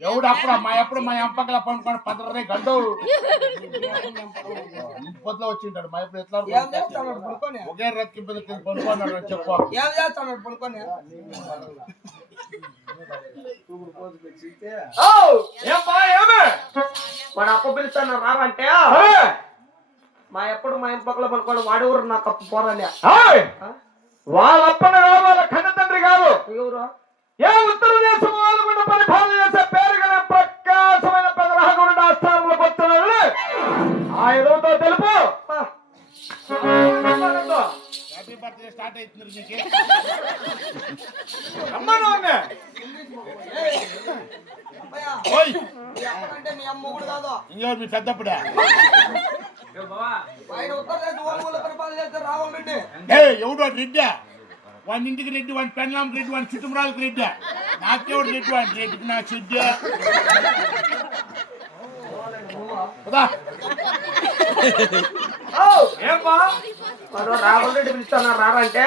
ఎవడు అప్పుడు మా ఎప్పుడు మా ఎంపకల పండుకొని పదరే గండు. ఇంటి పొద్దులో వచ్చింటాడు. మా ఎప్పుడు ఎట్లా పడుకొని? ఒకే రక్కి పనుకున్నాడు అని చెప్పు. ఏం చేస్తాడు పడుకొని? ఏం బా ఏమే? వాడు అప్ప పిలుస్తాను రారంటే మా ఎప్పుడు మా ఇంపకలో పనుకోడు వాడి ఊరు నాకు అప్పు వాళ్ళప్పన కాదు. వాళ్ళ కన్న తండ్రి కాదు ఏ ఉత్తర దేశం వాళ్ళు కూడా పరిపాలన చేసే పేరు గల ప్రకాశమైన పెదరహగురుడు ఆస్థానంలోకి వస్తున్నాడు ఆ ఎదుగుతో తెలుపు స్టార్ట్ అవుతుంది అమ్మను మీ పెద్దప్పుడా. ఏ ఎవడు వాడు రెడ్డా? వాడి ఇంటికి రెడ్డి వాడి పెళ్ళాంకి రెడ్డి వాడి చుట్టుమురాలకు రెడ్డా? నాకెవడు రెడ్డి వాడి? రెడ్డికి నా చెడ్డా. కదా ఏం బా వాడు రాహుల్ రెడ్డి పిలుస్తాను? రారంటే?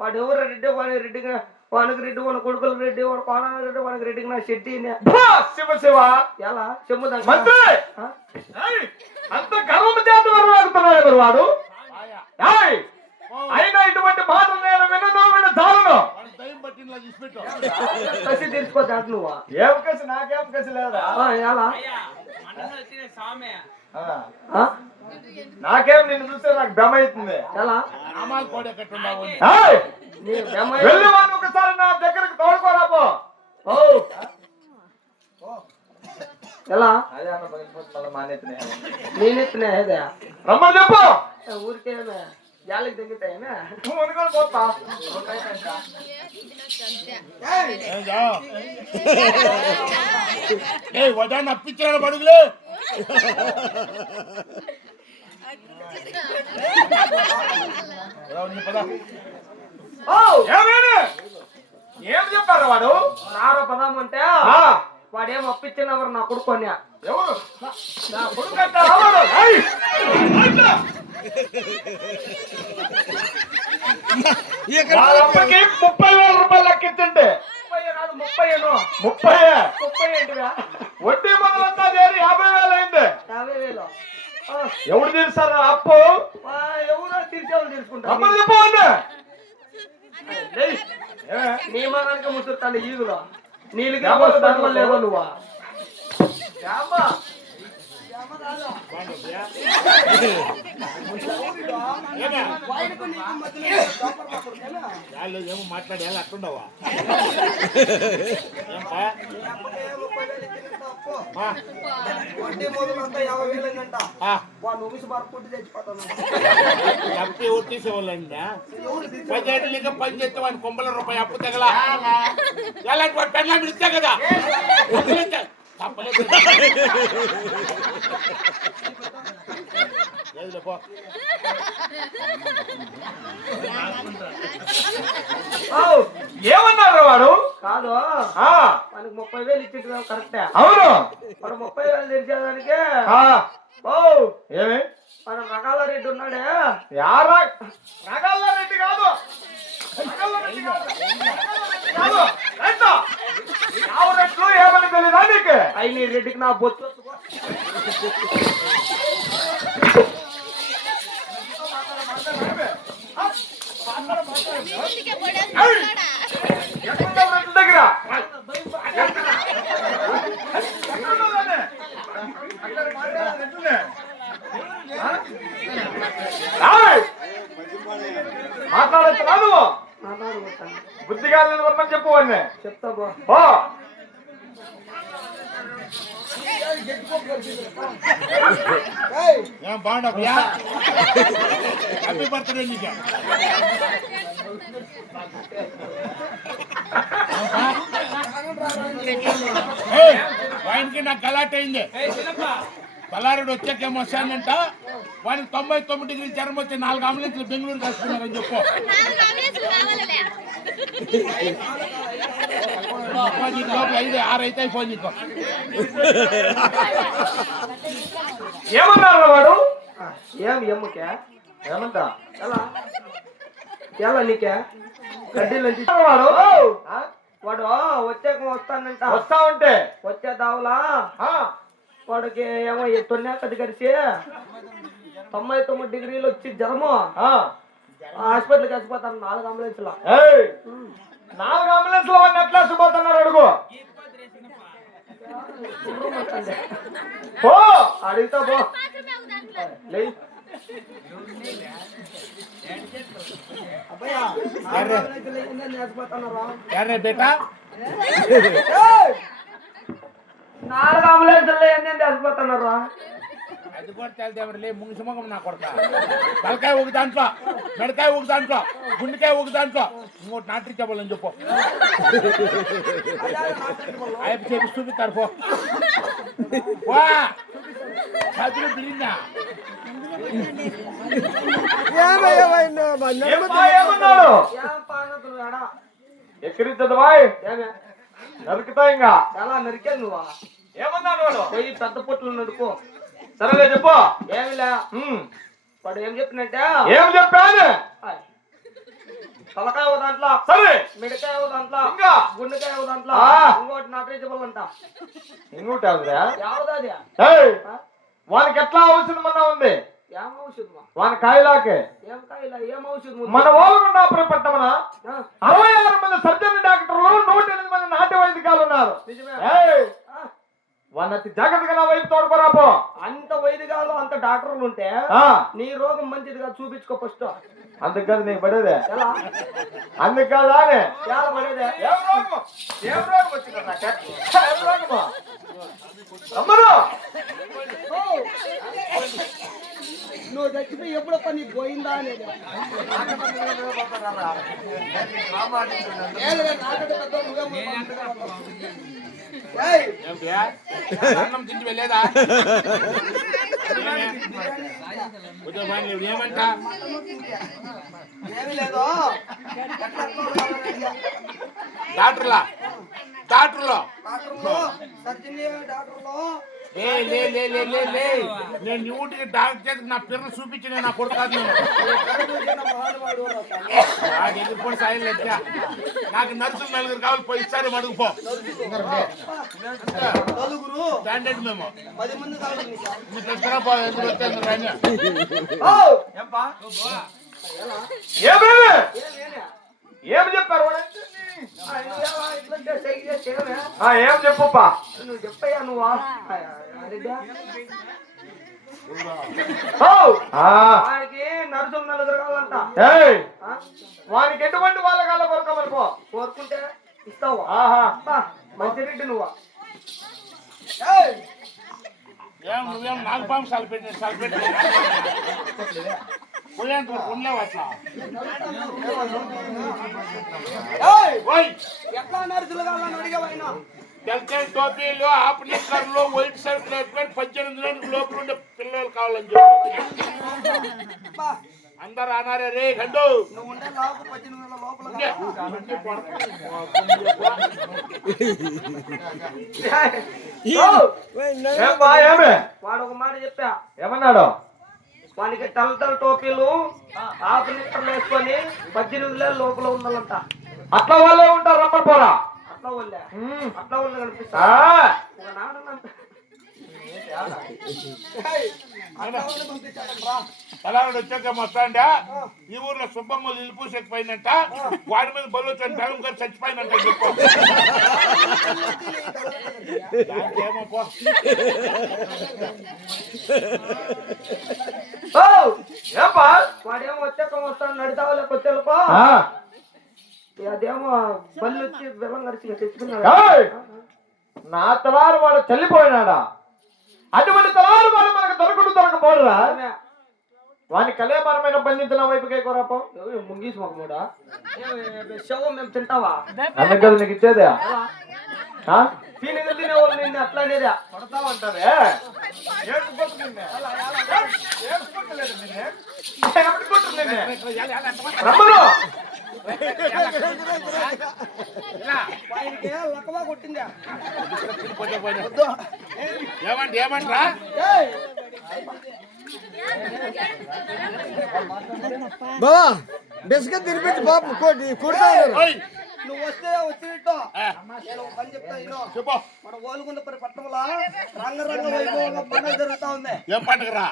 వాడు ఎవరు రెడ్డి? వాడి రెడ్డికి వానికి రెడ్డి వాడి కొడుకులు రెడ్డి వాడు కోన రెడ్డి వానికి రెడ్డికి నా షెట్టి భా, శివ శివ! ఎలా? చెమ్ము దగ్గర మంత్రి! ఆ? ఏయ్, అంత గర్వం చేత వాడు? అయినా ఇటువంటి మాటలు నేను వినను విన చాలను కసి తీర్చుకో దాంట్లో నువ్వు. ఏం కసి నాకేం కసి లేదా? నాకేం? నిన్ను చూస్తే నాకు భ్రమ అవుతుంది. ఎలా? ఏయ్, నీ బెమ్మ వెళ్ళి వాడిని ఒకసారి నా దగ్గరికి తోడుకోరాపో ఓ ఎలా? నేనెత్తినా రమ్మని చెప్పు. ఊరికేమే జాలికి తగ్గుతాయనా పోతా. ఏ బడుగులు. ఓ! ఏమైనా ఏం చెప్పారు వాడు? రారా పదాం అంటే? వాడేం అప్పించినవారు నా కొడుకొని ఎవరు? నా కొడుకు అంటే వాళ్ళప్పటికి ముప్పై వేల రూపాయలు లెక్కించండి ముప్పై ముప్పై ముప్పై వడ్డీ మొదలంతా చేరి యాభై వేలు అయింది. యాభై వేలు. ఆ, ఎవడు తీరుస్తారు అప్పు? ఆ, ఎవరో తీర్చేవాళ్ళు తీసుకుంటారు చెప్పండి నీ మగానికి ముసురుతాను ఈగులో ఎవరు వస్తాను లేదో నువ్వు ఆయనకు నీకు మధ్యలో దోపలు రాకూడదేనా? ఏమో మాట్లాడేయాలి అట్టుండవా ఈ అప్పకే ముప్పై వేలు ఇచ్చిందంట అప్పు. వడ్డీ మొదలు అంతా యాభై వేలు అయిందంట ఏమో ఉమిసి బారుకుంటూ చచ్చిపోతాను అప్పు ఎవరు తీసేవాళ్ళండి పని చేస్తే కొంబల రూపాయి అప్పు తగల. ఎలాంటి వాడు పెళ్ళాం ఇస్తే కదా? తప్పలేదు. ఏమన్నారు వాడు? కాదు. ఆ, మనకి ముప్పై వేలు ఇచ్చింది కరెక్టే అవును. వాడు ముప్పై వేలు తెరిచేదానికి ఆ, ఓ ఏమి? మన రకాల రెడ్డి ఉన్నాడే. యారా? రగల్ల రెడ్డి కాదు. ఏమని తెలియదా నీకు? అయి నీ రెడ్డికి నా బొత్తు నువ్వు మాట్లాడుకుంటాను బుద్ధిగా చెప్పు చెప్తా బో ఓ ఏయ్, ఏం బాగుండవు హ్యాపీ బర్త్డే నీకు వానికి నాకు గలాట్ అయింది బల్లారెడ్డి వచ్చాకేమో వస్తానంట వానికి తొంభై తొమ్మిది డిగ్రీ జ్వరం వచ్చి నాలుగు అంబులెన్స్లు బెంగళూరు కలుసుకున్నారని చెప్పు అబ్బా, నీకు లోపల ఐదు ఆరు అయితే అయిపోయి నీకు ఏమన్నారు వాడు? ఏం ఎమ్మకే? ఏమంటా? ఎలా? ఎలా నీకే? కడ్డీలు వాడు? ఆ? వాడు వచ్చాక వస్తానంట. వస్తా ఉంటే? వచ్చే దావులా? ఆ, వాడికి ఏమో తొన్నేకది కలిసి తొంభై తొమ్మిది డిగ్రీలు వచ్చి జ్వరము. ఆ. హాస్పిటల్కి వచ్చిపోతాను నాలుగు అంబులెన్స్లో. ఏయ్, నాలుగు అంబులెన్స్లో వాడిని ఎట్లా సుపోతున్నారు అడుగు. పో అడిగితే పో. లే. అబ్బయ్యా, నాలుగు అంబులెన్స్లు లేకుండా నేర్చిపోతున్నారా? ಯಾರೇ అది కూడా తేల్తేమరలే ముంగిసి మొగం నా కొడక. తలకాయ ఒక దాంట్లో మెడకాయ ఒక దాంట్లో గుండెకాయ ఒక దాంట్లో. ఇంకోటి నాటి చెప్పాలని చెప్పు. ఆయప్ప చెప్పి చూపిస్తారు పో చదువు ఎడా ఎక్కిరించదు బాయ్ నరుకుతా ఇంకా? ఎలా నరికేది నువ్వా. ఏమన్నాడు వాడు? పోయి పెద్ద పొట్లు నడుకో సరేలే చెప్పు. ఏమిలే. వాడు ఏం చెప్పినట్టే? ఏం చెప్పాను. తలకాయ ఓ దాంట్లో సరే. మిడకాయ ఓ దాంట్లో ఇంకా? గుండెకాయ ఓ దాంట్లో. ఇంకోటి నాట్రీజబుల్ అంట ఇంకోటి అవుతుందా యావదాది వానికి ఎట్లా ఔషధమన్నా ఉంది? ఏం ఔషధమా? వాని కాయలాకే. ఏం కాయలా? ఏం ఔషధం మన ఓలగుండాపురం పట్టమన ఆ, అరవై ఆరు మంది సర్జన్ డాక్టర్లు నూట ఎనిమిది మంది నాట్య వైద్యకాలు ఉన్నారు. నిజమే. వాడిని అతి జాగ్రత్తగా నా వైపు తోడుకోరాపో అంత వైద్యగాలు అంత డాక్టర్లు ఉంటే ఆ, నీ రోగం మంచిదిగా చూపించుకో ఫస్ట్. అందుకు కాదు నీకు పడేదే. అందుకు కాదా. ఎలా పడేదే? ఏం రోగము? ఏం రోగం వచ్చింది నాకే? నువ్వు చచ్చిపోయి ఎప్పుడప్ప నీకు పోయిందా అనేది. అన్నం తిండి వెళ్ళేదా? ఏమంట ఏమీ లేదు. డాక్టర్లా? డాక్టర్లో? డాక్టర్లు సర్జన్ డాక్టర్లు? నేను డ్యూటీకి డాక్టర్ చేతికి నా పిల్లలు చూపించి నేను నా మహానుభావుడు నాకు ఎందుకు కూడా సాయం లేదు నాకు నర్సులు నలుగురు కావాలి పోయి ఇస్తారు అడుగుపో నలుగురు? స్టాండర్డ్ మేము. పది మంది కావాలి? ఏం చెప్పారు ఏం చెప్పుప్పా? నువ్వు చెప్పయ్యా నువ్వా ఆయనకి నలుగురు నలుగురు కావాలంట. ఏయ్, ఆ? వానికి ఎటువంటి వాళ్ళ కాళ్ళ కొరకమని పో? కోరుకుంటే ఇస్తావా? ఆహా. మంచి రెడ్డి నువ్వా? ఏం నువ్వేం నాలుగు పాము సల్పెట్టి సల్పెట్టి వరకు ఉండలేవు అట్లా. ఎట్లా అడిగావైనా తెల్లని టోపీలు నిక్కర్లు వైట్ షర్ట్లు వేసుకొని పద్దెనిమిది నెలల లోపల ఉండే పిల్లలు కావాలని చెప్పి. అందరు అన్నారే రే గండు వాడు ఒక మాట చెప్పా. ఏమన్నాడు? వానికి తల తల టోపీలు ఆకు నిక్కర్లు వేసుకొని పద్దెనిమిది నెలల లోపల ఉండాలంట. అట్లా వాళ్ళే ఉంటారు రమ్మని పోరా అట్లా వాళ్ళే. అట్లా వాళ్ళు కనిపిస్తా ఒక నాన్న వచ్చాక మొత్తాండా? ఈ ఊర్లో సుబ్బమ్మ పూసేకపోయిందంట. వాడి మీద బలు వచ్చాను గారు చచ్చిపోయినంట చెప్పు. వాడేమో వచ్చాక నడితావా లేకపోతే అదేమో బల్లి వచ్చి! నా తలారు వాడు చల్లిపోయినాడా? అటువంటి తలారు వాడు మనకు దొరకడు దొరకపోడురా వాని కలేపరమైన బంధించిన వైపుకే కోరాపం ముంగీసి ఒక మూడ శవం మేము తింటావా అందుకు కదా నీకు ఇచ్చేదే తినే వాళ్ళు నిన్ను అట్లా అనేదా కొడతామంటారే ఏడుపుకొట్టు నిన్నే. ఏడుపుకొట్టలేదు నిన్నే. ఏడుపుకొట్టు నిన్నే. రమ్మను ఇలా. ఆయనకి లక్కవా కొట్టిందా. ఏమంట ఏమంటరా! బావా బిస్కెట్ తినిపించి బాబు కొట్టి కొడతా నువ్వు వస్తే వచ్చినట్టు నేను ఒక పని చెప్తా ఇను చెప్పు. మన ఓలుగుండ పరి పట్టణంలో రంగరంగ వైభవంగా పండుగ జరుగుతా ఉంది. ఏం పండుగరా?